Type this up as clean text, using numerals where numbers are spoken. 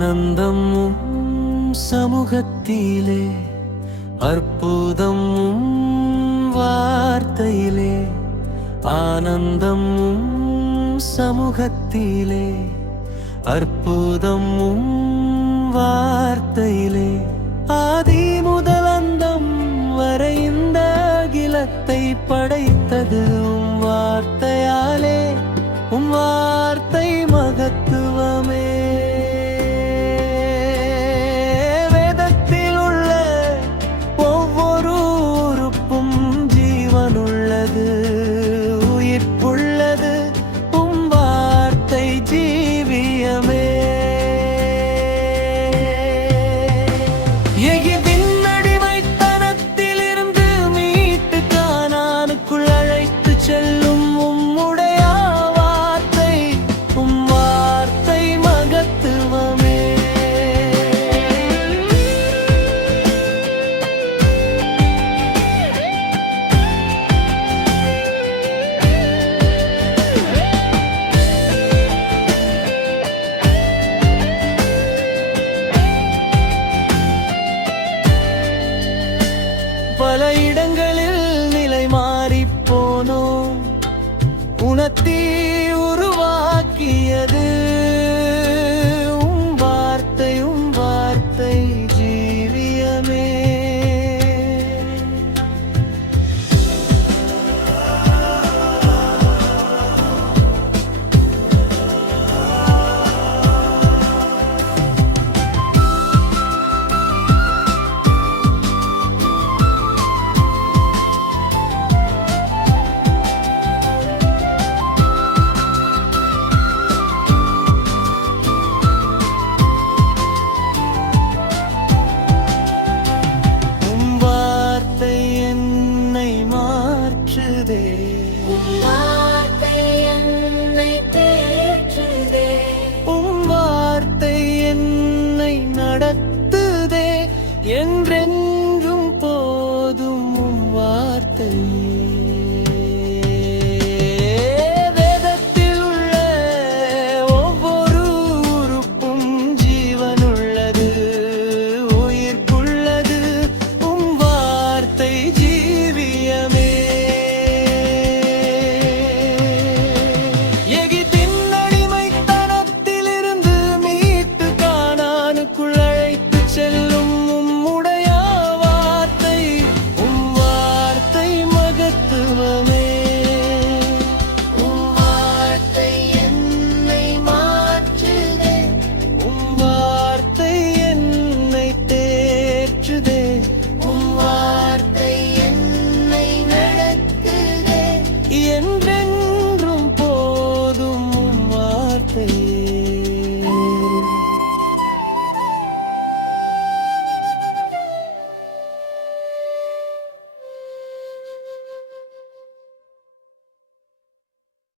ஆனந்தமும் சமூகத்திலே, அற்புதமும் வார்த்தையிலே. ஆனந்தமும் சமூகத்திலே, அற்புதமும் வார்த்தையிலே. ஆதி முதல் அந்தம் வரை இந்த அகிலத்தை படைத்தது உம் வார்த்தையாலே. உம் வார்த்தை மகத்துவமே. வேதத்தில் உள்ள ஒவ்வொரு உறுப்பும் ஜீவனுள்ளது, உயிர்ப்புள்ளது. உம் வார்த்தை ஜீவியமே. எகிப்தின் அடிமைத்தனத்திலிருந்து மீட்டு கானானுக்குள் அழைத்துச் செல்லும் உம்முடைய வார்த்தை, உம் வார்த்தை மகத்துவமே. பல இடங்களில் நிலை மாறிப் போனோம், உணர்த்தி உருவாக்கியது